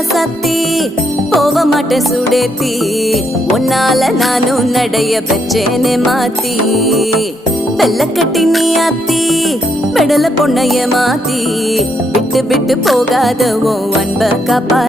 ராசாத்தி போக மாட்டேன் சுடேத்தி உன்னால நானும் நடைய பெற்றேனே மாத்தி வெள்ள கட்டி நீ ஆத்தி பெடல பொண்ணைய மாத்தி விட்டு விட்டு போகாத உன் அன்ப காப்பா